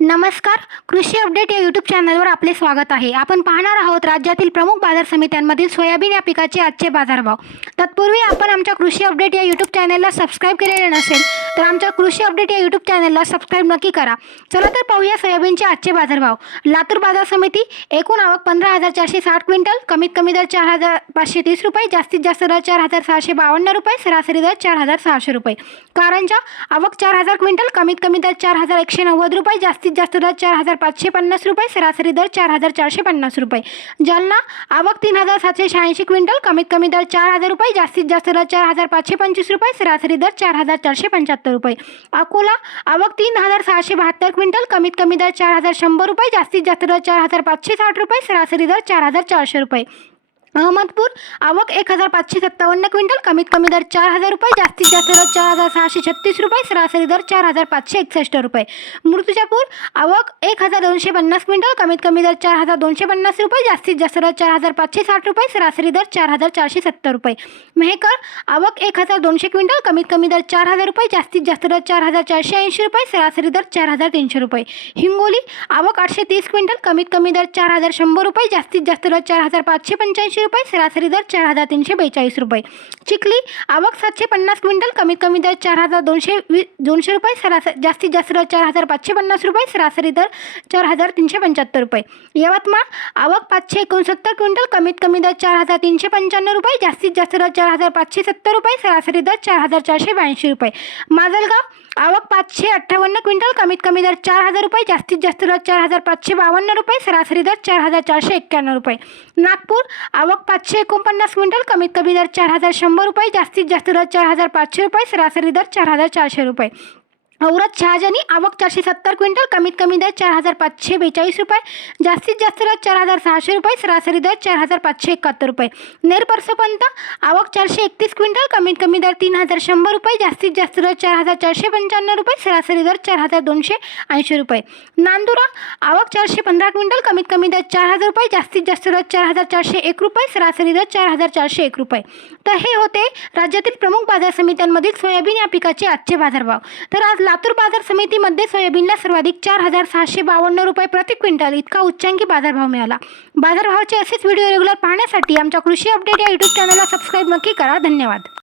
नमस्कार. कृषी अपडेट या यूट्यूब चॅनलवर आपले स्वागत आहे. आपण पाहणार आहोत राज्यातील प्रमुख बाजार समित्यांमधील सोयाबीन या पिकाचे आजचे बाजारभाव. तत्पूर्वी आपण आमच्या कृषी अपडेट या यूट्यूब चॅनलला सबस्क्राईब केलेले नसेल तर आमच्या कृषी अपडेट या यूट्यूब चॅनलला सबस्क्राईब नक्की करा. चला तर पाहूया सोयाबीनचे आजचे बाजारभाव. लातूर बाजार समिती एकूण आवक 15,460 क्विंटल, कमीत कमी दर 4,530 रुपये, जास्तीत जास्त दर 4,652 रुपये, सरासरी दर 4,600 रुपये. कारंजा आवक 4,000 क्विंटल, कमीत कमी दर 4,190 रुपये, जास्तीत जास्त दर 4,550 रुपये, सरासरी दर 4,450 रुपये. जालना आवक 3,786 क्विंटल, कमीत कमी दर 4,000 रुपये, जास्तीत जास्त दर 4,525 रुपये, सरासरी दर 4,475 रुपये. अकोला आवक 3,672 क्विंटल, कमीत कमी दर 4,100 रुपये, जास्तीत जास्त दर 4,560 रुपये, सरासरी दर 4,400 रुपये. अहमदपूर आवक 1,557 क्विंटल, कमीत कमी दर 4,000 रुपये, जास्तीत जास्त दर 4,636 रुपये, सरासरी दर 4,561 रुपये. मूर्तिजापूर आवक 1,250 क्विंटल, कमीत कमी दर 4,250 रुपये, जास्तीत जास्त दर 4,560 रुपये, सरासरी दर 4,470 रुपये. मेहकर आवक 1,200 क्विंटल, कमीत कमी दर 4,000 रुपये, जास्तीत जास्त दर 4,480 रुपये, सरासरी दर 4,300 रुपये. हिंगोली आवक 830 क्विंटल, कमीत कमी दर 4,100 रुपये, जास्तीत जास्त दर 4,585 रुपये, सरासरी दर 4,342 रुपये. चिखली आवक 750 क्विंटल, कमीत कमी दर 4,200 रुपये, जास्तीत जास्त दर 4,550 रुपये, सरासरी दर 4,375 रुपये. यवतमाळ आवक 569 क्विंटल, कमीत कमी दर 4,395 रुपये, जास्तीत जास्त दर 4,570 रुपये, सरासरी दर 4,482 रुपये. माजलगाव आवक 558 क्विंटल, कमीत कमी दर 4,000 रुपये, जास्तीत जास्त दर 4,552 रुपये, सरासरी दर 4,491 रुपये. नागपूर आवक 549 क्विंटल, कमीत कमी दर 4,100 रुपये, जास्तीत जास्त दर 4,500 रुपये, सरासरी दर 4,400 रुपये. औरत शहाजनी आवक 470 क्विंटल, कमीत कमी दर 4,542 रुपये, जास्तीत जास्त दर 4,600 रुपये, सरासरी दर 4,571 रुपये. नेर परसोपंत आवक 431 क्विंटल, कमीत कमी दर 3,100 रुपये, जास्तीत जास्त दर 4,495 रुपये, सरासरी दर 4,280 रुपये. नांदुरा आवक 415 क्विंटल, कमीत कमी दर 4,000 रुपये, जास्तीत जास्त दर 4,401 रुपये, सरासरी दर 4,401 रुपये. तर हे होते राज्यातील प्रमुख बाजार समित्यांमधील सोयाबीन या पिकाचे आजचे बाजारभाव. तर आज लातूर बाजार समितीमध्ये सोयाबीनला सर्वाधिक 4,652 रुपये प्रति क्विंटल इतका उच्चांकी बाजारभाव मिळाला. बाजारभावाचे असेच व्हिडिओ रेग्युलर पाहण्यासाठी आमच्या कृषी अपडेट या यूट्यूब चॅनलला सबस्क्राईब नक्की करा. धन्यवाद.